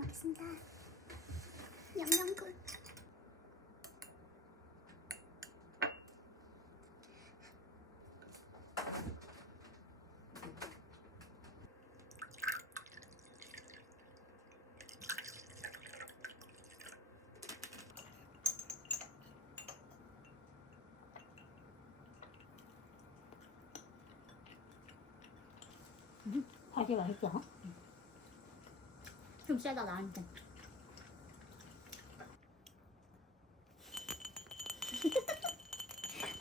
먹겠습니다. 영양굿. 되게 맛있어. 좀 세다 나한테.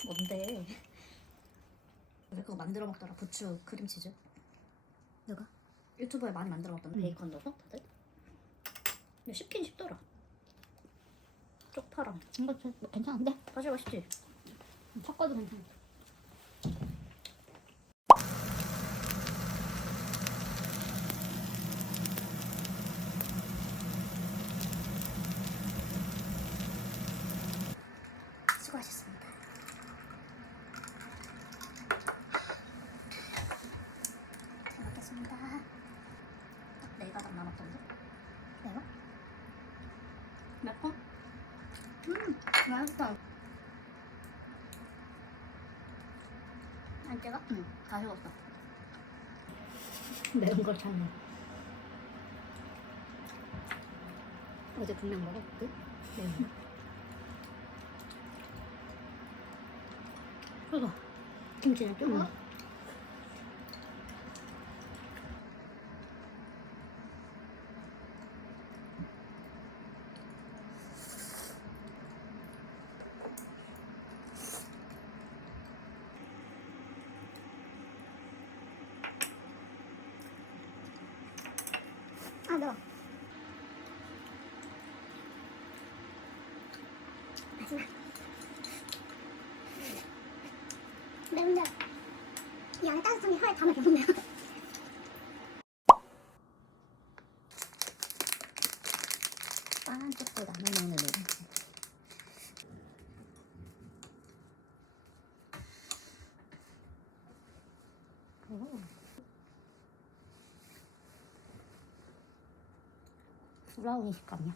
뭔데? 왜 그거 만들어 먹더라? 부추 크림치즈. 누가? 유튜브에 많이 만들어 먹던데. 베이컨 넣어서 다들. 근데 쉽긴 쉽더라. 쪽파랑. 이거 좀 괜찮은데? 사실 맛있지? 섞어도 괜찮아. 수고하셨습니다. 잘 먹겠습니다. 딱 4가닥 남았던데. 매워? 매콤? 맛있다. 안 찍어? 응, 다 식었어. 매운 걸 찾네. 어제 분명 먹었거든? 매운 거. 그거 김치는 뜨거워? 아, 매워. 마지막. 매운데 이 안에 따뜻함이 혀에 담을 게 없네요. 빤한 쪽도 나눠 먹는 애. 브라우니 식감이야.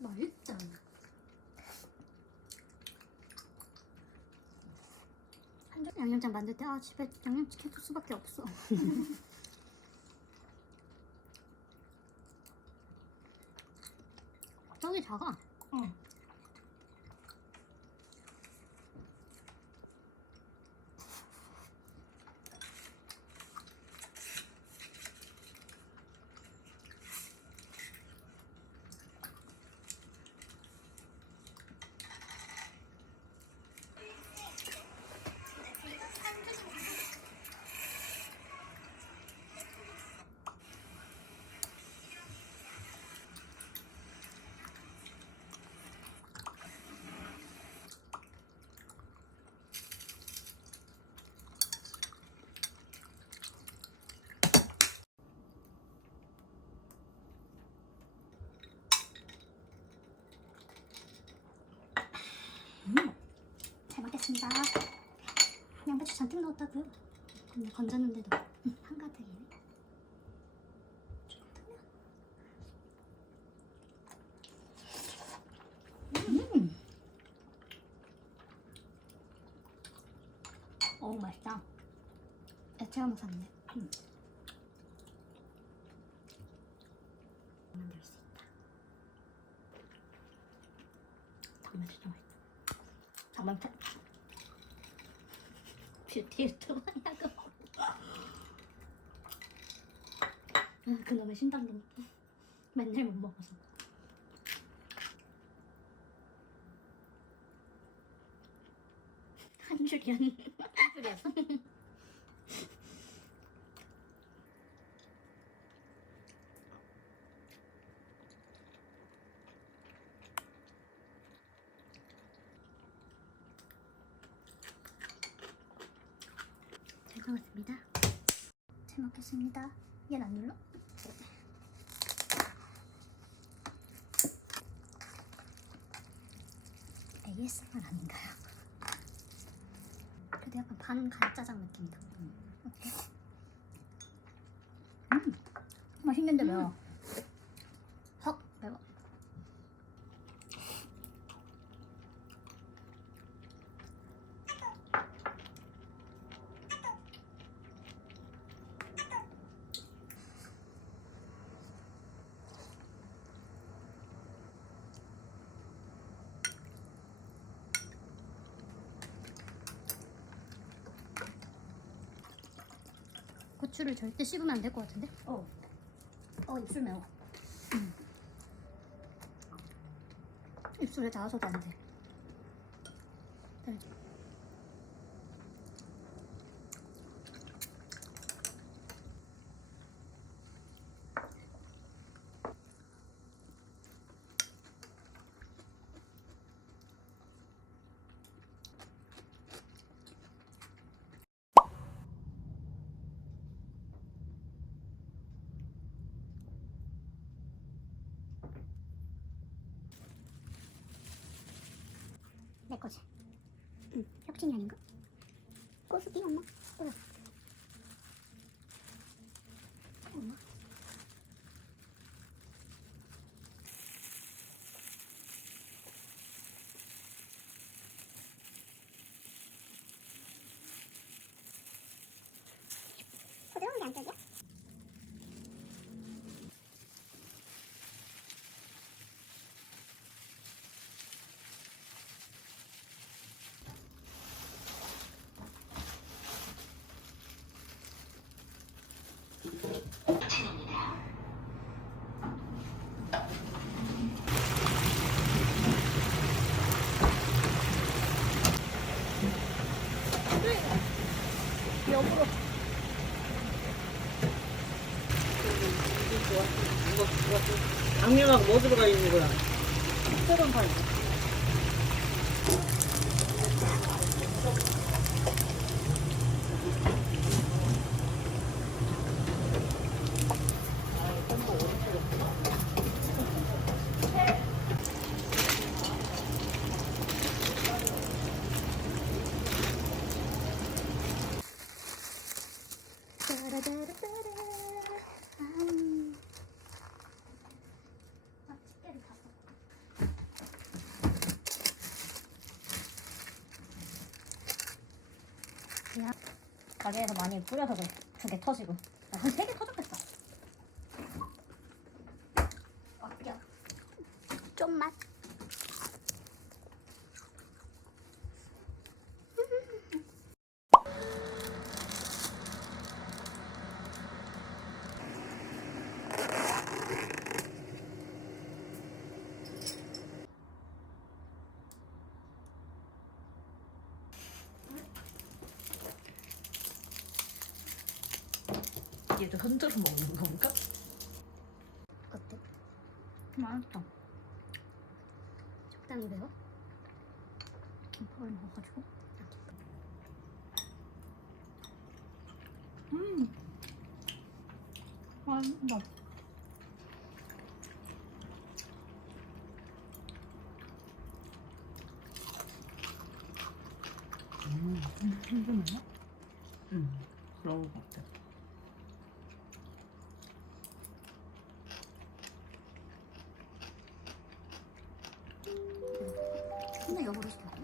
맛있다. 맛있다. 양념장 만들 때 집에 양념치킨 소스밖에 없어. 떡이 작아. 응. 잘 먹겠습니다. 양배추 잔뜩 넣었다고요? 근데 건졌는데도 한가득이네. 어우 맛있다. 야채가 샀네. 만들 수 있다. 정말 진짜 맛있다. 정말 뷰티 유튜버냐고. 그놈의 신당도 맨날 못 먹어서. 춘추리안. 춘추리였어? 잘 먹었습니다. 잘 먹겠습니다. 얘는 안 눌러? ASMR 아닌가요? 그래도 약간 반 간짜장 느낌이다. 어때? 맛있는데 매워. 헉 매워. 고추를 절대 씹으면 안 될 것 같은데? 입술 매워. 입술에 닿아서도 안 돼. 네. 내 거지. 응, 혁진이 아닌가? 꼬수기 엄마? 그래. 엄마. 부드러운 게 안쪽이야? 역으로. 양념하고 뭐 들어가 있는 거야? 뜨거운 거. 집게를 다 써. 가게에서 많이 뿌려서 그래. 2개 터지고. 한 3개 터졌겠다. 아껴. 좀만. 얘도 흔들어 먹는 건가? 어때? 맛있다. 적당히 매워? 김밥을 먹어가지고. 맛있다. 힘들었나? 그런 거 같아. 근데 여보로 시켰어.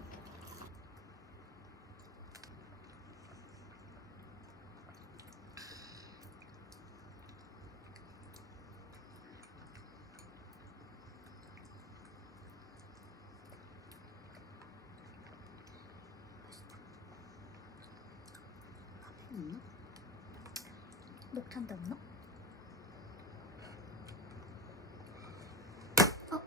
없나? 녹탄도 없나? 어?